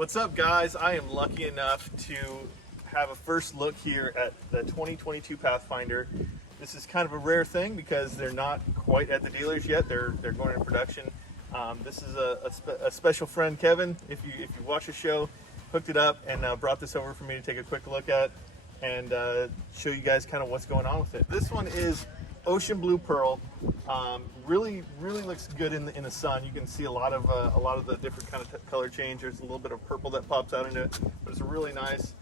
What's up, guys? I am lucky enough to have a first look here at the 2022 Pathfinder. This is kind of a rare thing because they're not quite at the dealers yet. They're going into production. This is a special friend, Kevin. If you watch the show, hooked it up and brought this over for me to take a quick look at and show you guys kind of what's going on with it. This one is Ocean Blue Pearl. Really looks good in the sun. You can see a lot of the different kind of color change. There's a little bit of purple that pops out into it, but it's really nice.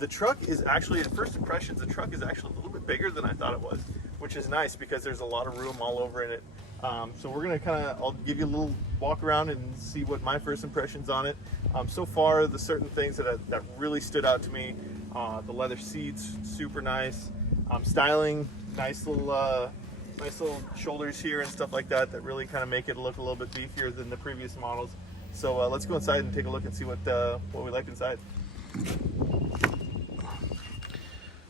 The truck is actually, at first impressions, the truck is actually a little bit bigger than I thought it was, which is nice because there's a lot of room all over in it. So we're gonna I'll give you a little walk around and see what my first impressions on it. So far, the certain things that really stood out to me, the leather seats, super nice. Styling, nice little shoulders here and stuff like that really kind of make it look a little bit beefier than the previous models. So let's go inside and take a look and see what we like inside.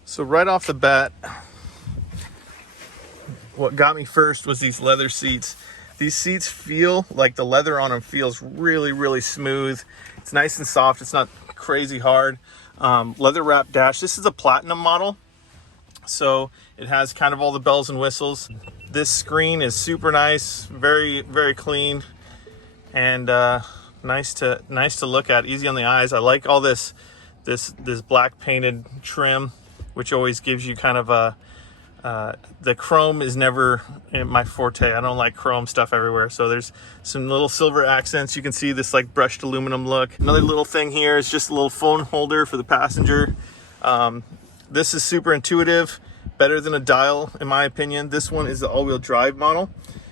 So right off the bat, what got me first was these leather seats. These seats feel like the leather on them feels really smooth. It's nice and soft. It's not crazy hard. Leather wrap dash. This is a platinum model, so it has kind of all the bells and whistles. This screen is super nice, very clean, and nice to look at. Easy on the eyes. I like all this black painted trim, which always gives you kind of a the chrome is never my forte. I don't like chrome stuff everywhere. So there's some little silver accents. You can see this like brushed aluminum look. Another little thing here is just a little phone holder for the passenger. This is super intuitive, better than a dial in my opinion. This one is the all-wheel drive model.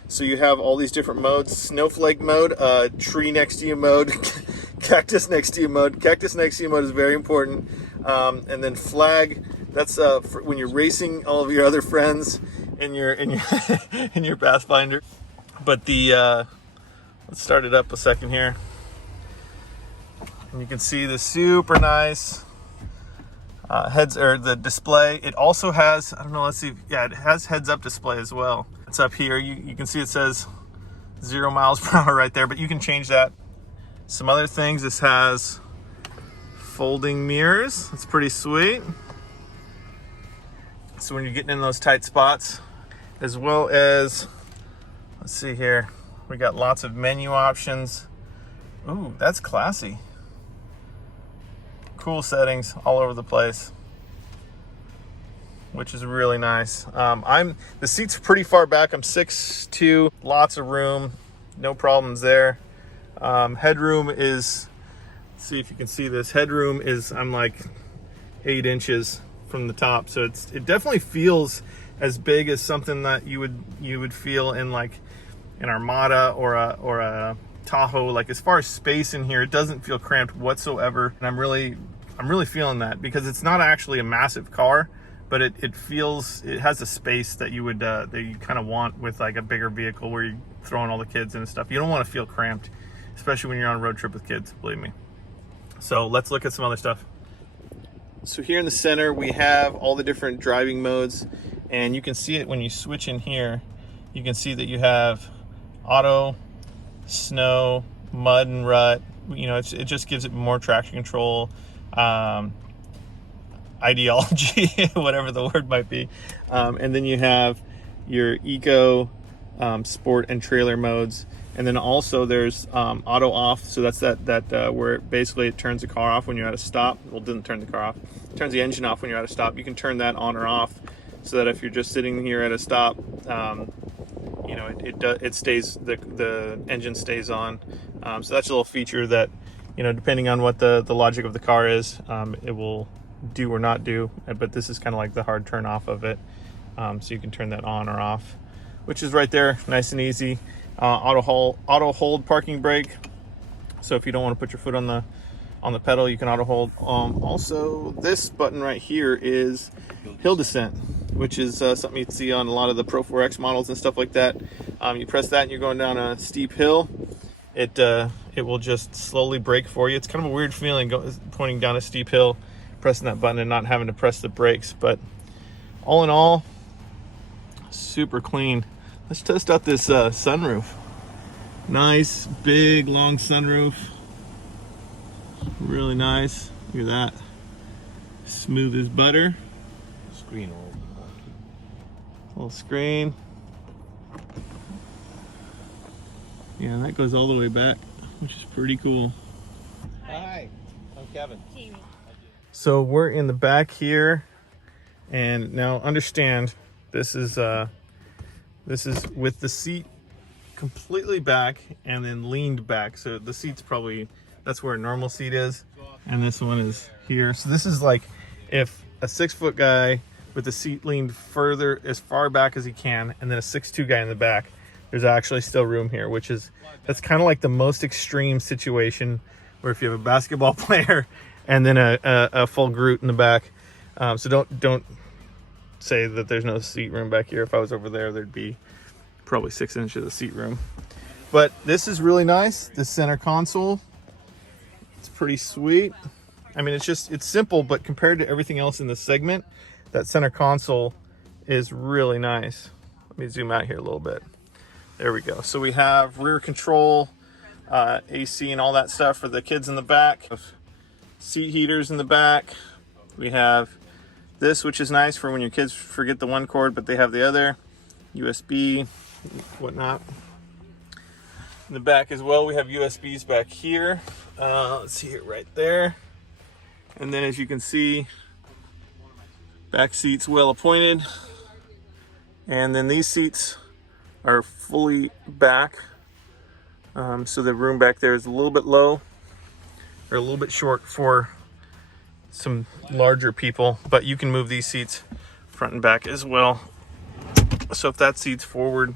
So you have all these different modes: snowflake mode, tree next to you mode, cactus next to you mode. Cactus next to you mode is very important. And then flag. That's for when you're racing all of your other friends in your in your Pathfinder. But let's start it up a second here, and you can see the super nice heads or the display. It also has, I don't know, let's see, yeah, it has heads-up display as well. It's up here. You can see it says 0 miles per hour right there, but you can change that. Some other things, this has folding mirrors. It's pretty sweet. So when you're getting in those tight spots, as well as, let's see here, we got lots of menu options. Ooh, that's classy. Cool settings all over the place, which is really nice. The seat's pretty far back. I'm 6'2", lots of room, no problems there. Headroom is, let's see if you can see this. Headroom is, I'm like 8 inches from the top, so it definitely feels as big as something that you would feel in like an Armada or a Tahoe. Like, as far as space in here, it doesn't feel cramped whatsoever, and I'm really feeling that, because it's not actually a massive car, but it has a space that you kind of want with like a bigger vehicle where you're throwing all the kids in and stuff. You don't want to feel cramped, especially when you're on a road trip with kids, believe me. So let's look at some other stuff. So here in the center, we have all the different driving modes, and you can see it when you switch in here. You can see that you have auto, snow, mud and rut. You know, it just gives it more traction control, ideology, whatever the word might be. And then you have your eco, sport and trailer modes. And then also there's auto off. So that's that where basically it turns the car off when you're at a stop. Well, it doesn't turn the car off. It turns the engine off when you're at a stop. You can turn that on or off, so that if you're just sitting here at a stop, you know, it stays, the engine stays on. So that's a little feature that, you know, depending on what the logic of the car is, it will do or not do. But this is kind of like the hard turn off of it. So you can turn that on or off, which is right there, nice and easy. Auto hold parking brake. So if you don't want to put your foot on the pedal, you can auto hold. Also, this button right here is hill descent, which is something you'd see on a lot of the Pro 4X models and stuff like that. You press that and you're going down a steep hill. It will just slowly brake for you. It's kind of a weird feeling pointing down a steep hill, pressing that button and not having to press the brakes. But all in all, super clean. Let's test out this sunroof. Nice, big, long sunroof. Really nice. Look at that. Smooth as butter. Screen a Little screen. Yeah, and that goes all the way back, which is pretty cool. Hi, I'm Kevin. So we're in the back here, and now understand this is with the seat completely back and then leaned back. So the seat's probably, that's where a normal seat is, and this one is here. So this is like if a 6-foot guy with the seat leaned further as far back as he can, and then a 6'2" guy in the back, there's actually still room here, which is, that's kind of like the most extreme situation where if you have a basketball player and then a full Groot in the back. So don't say that there's no seat room back here. If I was over there, there'd be probably 6 inches of seat room. But this is really nice. This center console, it's pretty sweet. I mean, it's simple, but compared to everything else in the segment, that center console is really nice. Let me zoom out here a little bit. There we go. So we have rear control, AC and all that stuff for the kids in the back. Seat heaters in the back. We have this, which is nice for when your kids forget the one cord, but they have the other. USB, whatnot. In the back as well, we have USBs back here. Let's see it right there. And then as you can see, back seats well appointed. And then these seats are fully back. So the room back there is a little bit low, or a little bit short for some larger people, but you can move these seats front and back as well. So if that seat's forward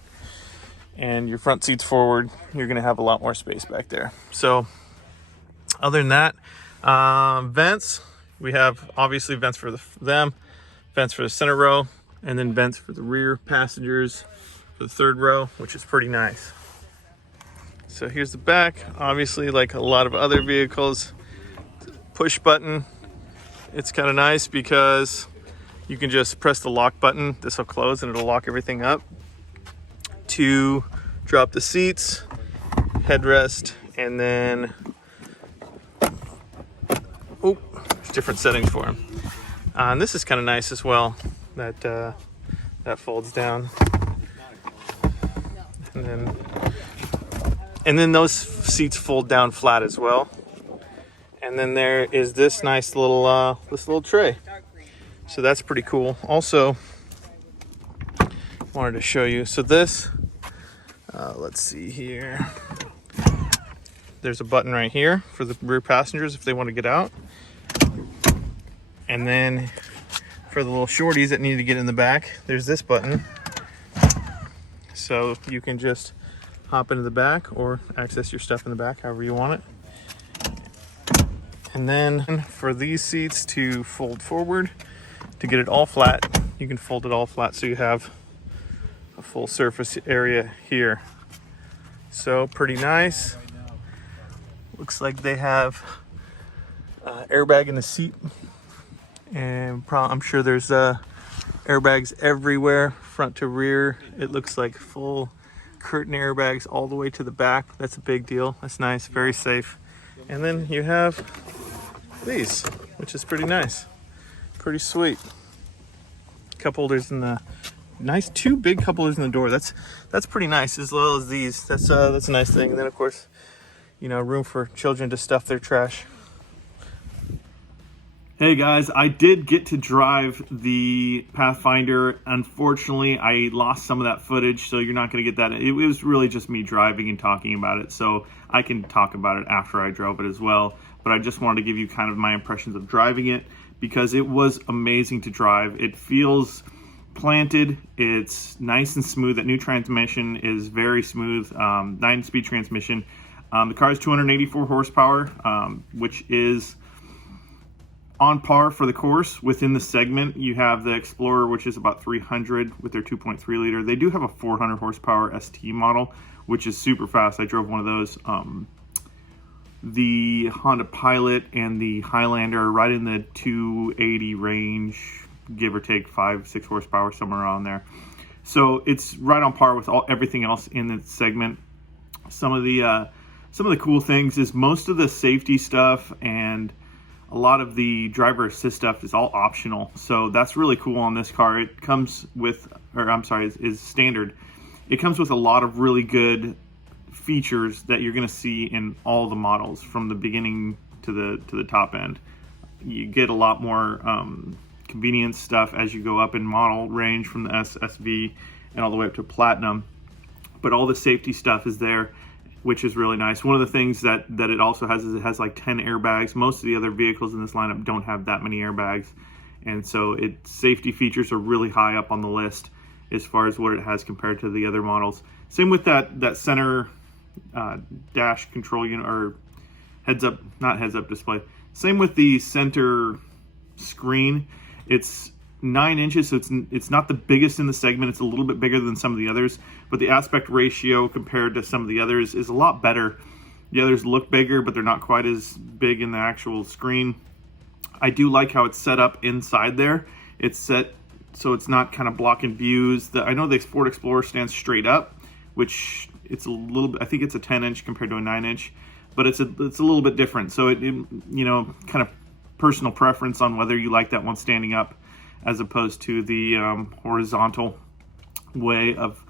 and your front seat's forward, you're gonna have a lot more space back there. So other than that, vents, we have obviously vents for them, vents for the center row, and then vents for the rear passengers for the third row, which is pretty nice. So here's the back. Obviously, like a lot of other vehicles, push button. It's kind of nice because you can just press the lock button. This will close and it'll lock everything up. To drop the seats, headrest, and then there's different settings for them. And this is kind of nice as well. That folds down, and then those seats fold down flat as well. And then there is this nice little tray. So that's pretty cool. Also, wanted to show you. So this, let's see here. There's a button right here for the rear passengers if they want to get out. And then for the little shorties that need to get in the back, there's this button. So you can just hop into the back or access your stuff in the back, however you want it. And then for these seats to fold forward, to get it all flat, you can fold it all flat so you have a full surface area here. So pretty nice. Looks like they have airbag in the seat, and I'm sure there's airbags everywhere, front to rear. It looks like full curtain airbags all the way to the back. That's a big deal. That's nice, very safe. And then you have these, which is pretty nice, pretty sweet. Cup holders in the nice, 2 big cup holders in the door. That's pretty nice, as well as these. That's a nice thing. And then of course, you know, room for children to stuff their trash. Hey guys, I did get to drive the Pathfinder. Unfortunately, I lost some of that footage, so you're not going to get that. It was really just me driving and talking about it, so I can talk about it after I drove it as well. But I just wanted to give you kind of my impressions of driving it, because it was amazing to drive. It feels planted, it's nice and smooth. That new transmission is very smooth, 9-speed transmission. The car is 284 horsepower, which is on par for the course. Within the segment, you have the Explorer, which is about 300 with their 2.3 liter. They do have a 400 horsepower ST model, which is super fast. I drove one of those. The Honda Pilot and the Highlander are right in the 280 range, give or take 5-6 horsepower, somewhere around there. So it's right on par with everything else in the segment. Some of the some of the cool things is most of the safety stuff and a lot of the driver assist stuff is all optional. So that's really cool on this car. It comes with, or I'm sorry, is standard. It comes with a lot of really good features that you're going to see in all the models from the beginning to the top end. You get a lot more convenience stuff as you go up in model range from the SSV and all the way up to Platinum. But all the safety stuff is there, which is really nice. One of the things that it also has is it has like 10 airbags. Most of the other vehicles in this lineup don't have that many airbags. And so its safety features are really high up on the list as far as what it has compared to the other models. Same with that center dash control unit, or not heads up display. Same with the center screen. It's 9 inches, so it's not the biggest in the segment. It's a little bit bigger than some of the others, but the aspect ratio compared to some of the others is a lot better. The others look bigger, but they're not quite as big in the actual screen. I do like how it's set up inside there. It's set so it's not kind of blocking views. I know the Ford Explorer stands straight up, which it's a little bit, I think it's a 10-inch compared to a 9-inch, but it's a little bit different. So it you know, kind of personal preference on whether you like that one standing up as opposed to the horizontal way of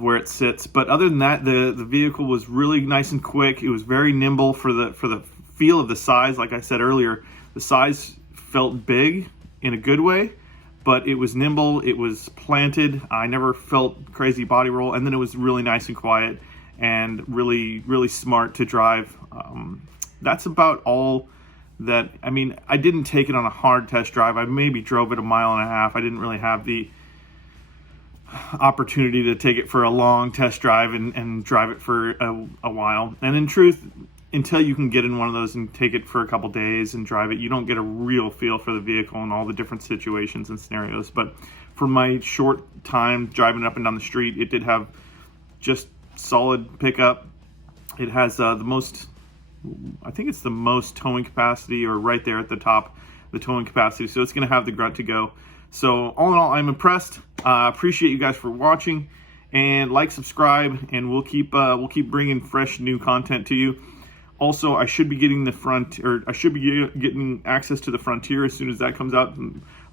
where it sits. But other than that, the vehicle was really nice and quick. It was very nimble for the feel of the size. Like I said earlier, the size felt big in a good way, but it was nimble. It was planted. I never felt crazy body roll, and then it was really nice and quiet and really, really smart to drive. That's about all. That, I mean, I didn't take it on a hard test drive. I maybe drove it 1.5 miles. I didn't really have the opportunity to take it for a long test drive and drive it for a while. And in truth, until you can get in one of those and take it for a couple days and drive it, you don't get a real feel for the vehicle and all the different situations and scenarios. But for my short time driving up and down the street, it did have just solid pickup. It has the most, I think it's the most towing capacity, or right there at the top, the towing capacity. So it's going to have the grunt to go. So all in all, I'm impressed. Appreciate you guys for watching, and like, subscribe, and we'll keep bringing fresh new content to you. Also, I should be getting getting access to the Frontier as soon as that comes out.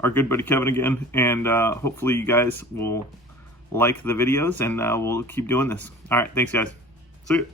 Our good buddy Kevin again, and hopefully you guys will like the videos, and we'll keep doing this. All right, thanks guys. See you.